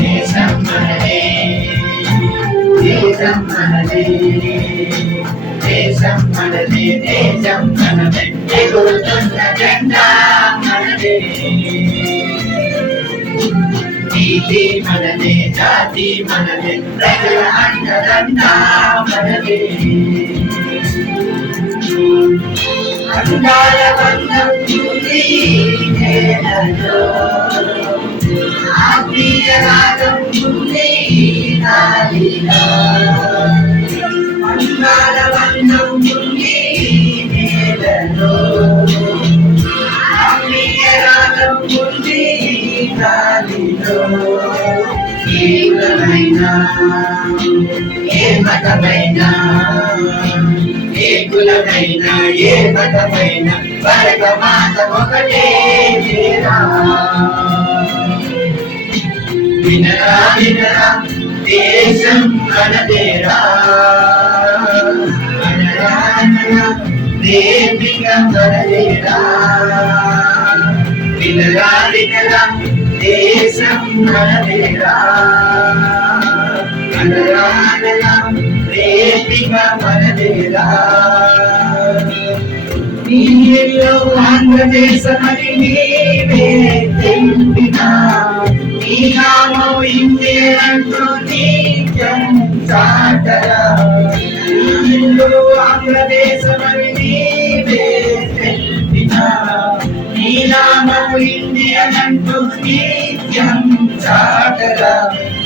దేశం మనదే దేశం మనదే ఎగురుతున్న జెండా మనదే నీతి మనదే జాతి మనదే ప్రజల అండదండ మనదే అందాల బంధం ఉంది నేలలో ఆత్మీయ రాగం ఉంది నాలిలో అందాల బంధం ఉంది నేలలో ఆత్మీయ రాగం ఉంది నాలిలో ఏ కులమైనా ఏ మతమైనా ఏ కులమైనా ఏ మతమైనా భరత మాత ఒకటే వినరా వినరా దేశం మనదేరా అనరా అనరా దేవిక మనదేరా వినరా వినరా దేశం మనదేరా అనరా అనరా దేవిక మనదేరా నీలో ఆంధ్రదేశమని నీవే తెలిపినా నీ నామం ఇందే అంటూ నిత్యం చాటరా నీలో ఆంధ్రదేశమని నీవే తెలిపినా నీ నామం ఇందే అంటూ నిత్యం చాటరా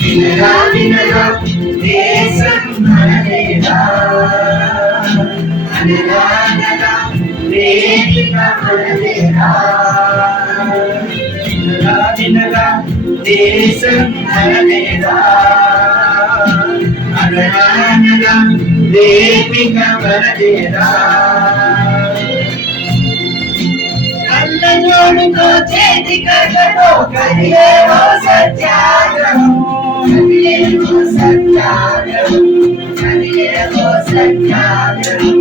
వినరా వినరా దేశం మనదేరా అనరా అనరా దేవిక మనదేరా వినరా వినరా దేశం మనదేరా అనరా అనరా దేవిక మనదేరా కళ్ళజోడుతో చేతి కళ్ళతో కదిలేవో సత్యాగ్రహం కదిలేవో సత్యాగ్రహం కదిలేవో సత్యాగ్రహం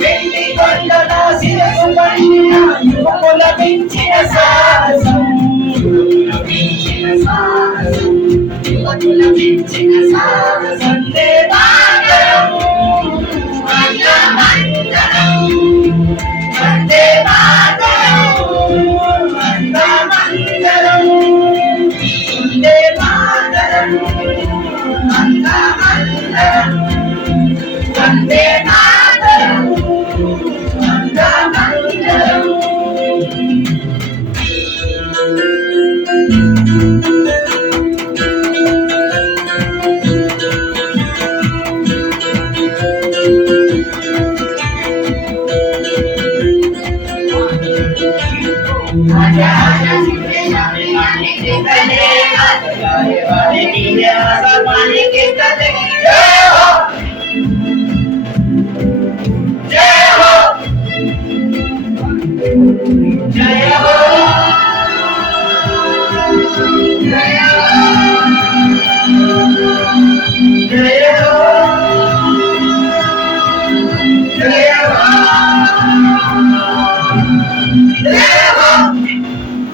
పెళ్లి కొండలో శిరసు పండిన యువకుల పెంచిన సాహసం యువకుల పెంచిన సాహసం దేవాగరం మందమందరం వందే మాతరం మందమందరం వందే మాతరం మందమందరం వందే మాతరం మందమందరం जय हो